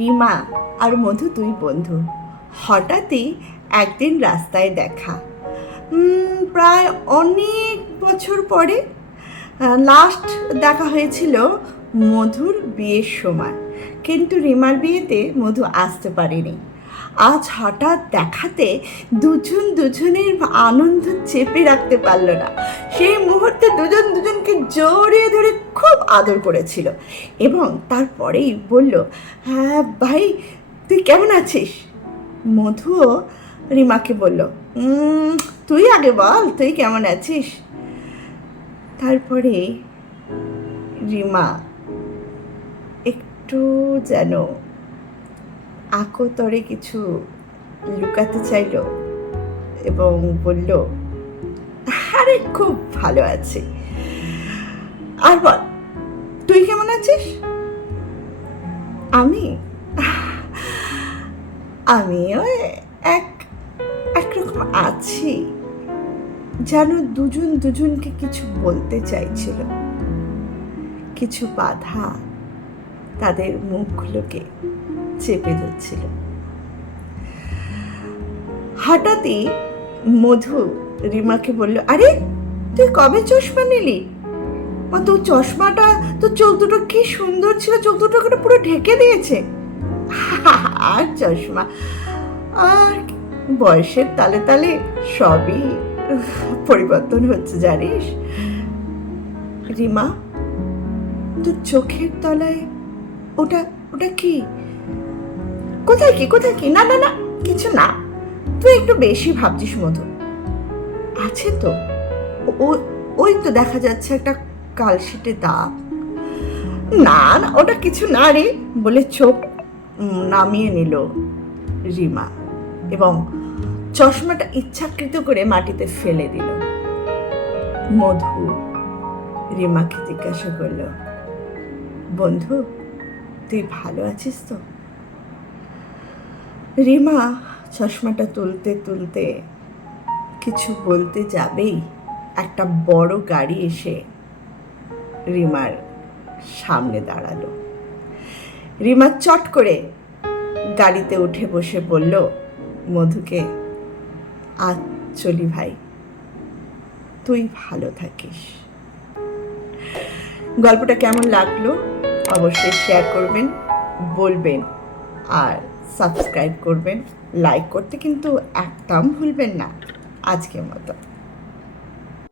রিমা আর মধু দুই বন্ধু। হঠাৎই একদিন রাস্তায় দেখা, প্রায় অনেক বছর পরে। লাস্ট দেখা হয়েছিল মধুর বিয়ের সময়, কিন্তু রিমার বিয়েতে মধু আসতে পারেনি। আজ হঠাৎ দেখাতে দুজনের আনন্দ চেপে রাখতে পারলো না। সেই মুহূর্তে দুজনকে জড়িয়ে ধরে খুব আদর করেছিল এবং তারপরেই বলল, হ্যাঁ ভাই, তুই কেমন আছিস? মধুও রিমাকে বলল, তুই আগে বল, তুই কেমন আছিস? তারপরে রিমা একটু যেন আকতরে কিছু লুকাতে চাইল এবং বলল, আরে খুব ভালো আছি। আর বল, তুই কেমন আছিস? আমিও একরকম আছি। যেন দুজনকে কিছু বলতে চাইছিল। কিছু বাধা তাদের মুখগুলোকে চেপে ধরছিল। হঠাৎই মধু রিমাকে বলল, আরে তুই কবে চশমা নিলি? তোর চশমাটা, তোর চোখ দুটো কি সুন্দর ছিল, চোখ দুটোকে পুরো ঢেকে দিয়েছে। আর চশমা, আর বয়সের তালে তালে সবই পরিবর্তন হচ্ছে জানিস। রিমা, তোর চোখের তলায় ওটা ওটা কি? কোথায় কি? না না না, কিছু না। তুই একটু বেশি ভাবছিস মধু। আছে তো, ওই তো দেখা যাচ্ছে একটা কালশিটে দাগ। না না, ওটা কিছু না রে, বলে চোখ নামিয়ে নিল রিমা এবং চশমাটা ইচ্ছাকৃত করে মাটিতে ফেলে দিল। মধু রিমাকে জিজ্ঞাসা করল, বন্ধু, তুই ভালো আছিস তো? রিমা চশমাটা তুলতে তুলতে কিছু বলতে যাবেই একটা বড় গাড়ি এসে রিমার সামনে দাঁড়ালো। রিমা চট করে গাড়িতে উঠে বসে বলল মধুকে, আজ চলি ভাই, তুই ভালো থাকিস। গল্পটা কেমন লাগলো অবশ্যই শেয়ার করবেন, বলবেন, আর সাবস্ক্রাইব করবেন। লাইক করতে কিন্তু একদম ভুলবেন না। আজকের মতো।